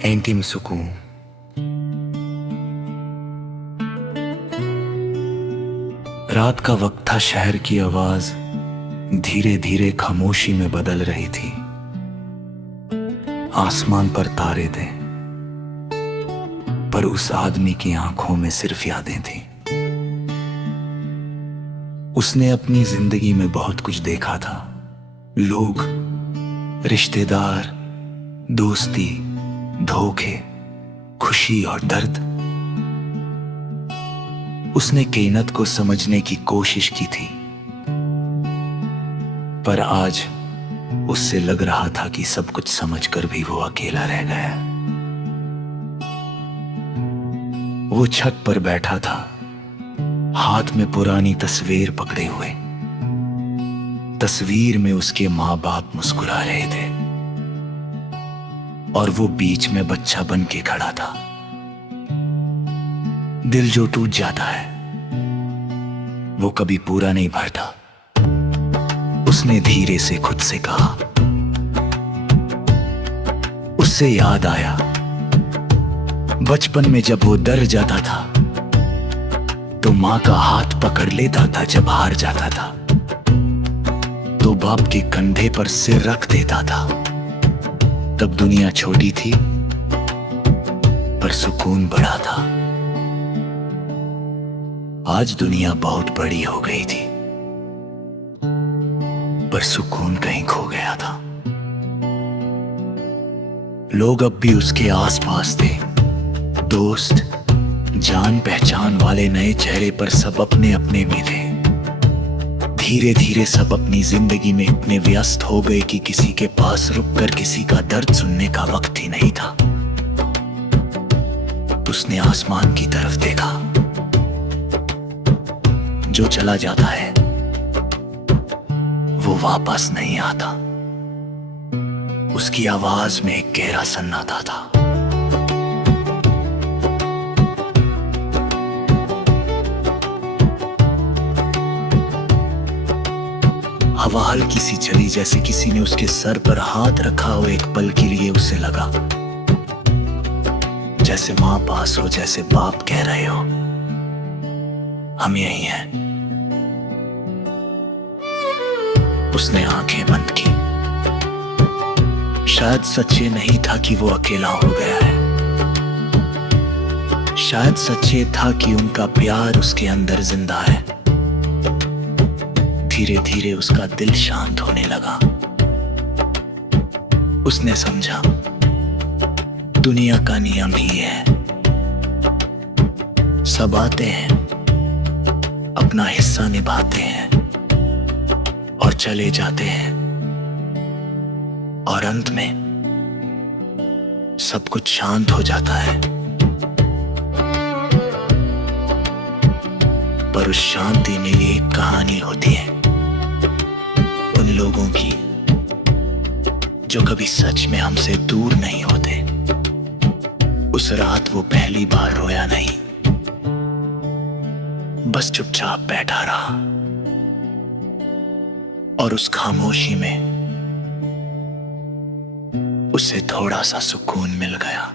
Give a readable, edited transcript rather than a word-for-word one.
एंटिम सुकून। रात का वक्त था, शहर की आवाज धीरे धीरे खामोशी में बदल रही थी। आसमान पर तारे थे, पर उस आदमी की आंखों में सिर्फ यादें थी। उसने अपनी जिंदगी में बहुत कुछ देखा था, लोग, रिश्तेदार, दोस्ती, धोखे, खुशी और दर्द। उसने कायनात को समझने की कोशिश की थी, पर आज उससे लग रहा था कि सब कुछ समझकर भी वो अकेला रह गया। वो छत पर बैठा था, हाथ में पुरानी तस्वीर पकड़े हुए। तस्वीर में उसके माँ बाप मुस्कुरा रहे थे और वो बीच में बच्चा बन के खड़ा था। दिल जो टूट जाता है वो कभी पूरा नहीं भरता। उसने धीरे से खुद से कहा। उससे याद आया बचपन में जब वो डर जाता था तो माँ का हाथ पकड़ लेता था, जब हार जाता था तो बाप के कंधे पर सिर रख देता था। तब दुनिया छोटी थी पर सुकून बड़ा था। आज दुनिया बहुत बड़ी हो गई थी पर सुकून कहीं खो गया था। लोग अब भी उसके आसपास थे, दोस्त, जान पहचान वाले नए चेहरे, पर सब अपने अपने में थे। धीरे धीरे सब अपनी जिंदगी में इतने व्यस्त हो गए कि किसी के पास रुककर किसी का दर्द सुनने का वक्त ही नहीं था। उसने आसमान की तरफ देखा। जो चला जाता है वो वापस नहीं आता। उसकी आवाज में एक गहरा सन्नाटा था। हवा हल्की सी चली, जैसे किसी ने उसके सर पर हाथ रखा हो। एक पल के लिए उसे लगा जैसे माँ पास हो, जैसे बाप कह रहे हो हम यही हैं। उसने आंखें बंद की। शायद सच ये नहीं था कि वो अकेला हो गया है, शायद सच ये था कि उनका प्यार उसके अंदर जिंदा है। धीरे धीरे उसका दिल शांत होने लगा। उसने समझा दुनिया का नियम ही है, सब आते हैं, अपना हिस्सा निभाते हैं और चले जाते हैं, और अंत में सब कुछ शांत हो जाता है। पर उस शांति में एक कहानी होती है, उन लोगों की जो कभी सच में हमसे दूर नहीं होते। उस रात वो पहली बार रोया नहीं, बस चुपचाप बैठा रहा, और उस खामोशी में उसे थोड़ा सा सुकून मिल गया।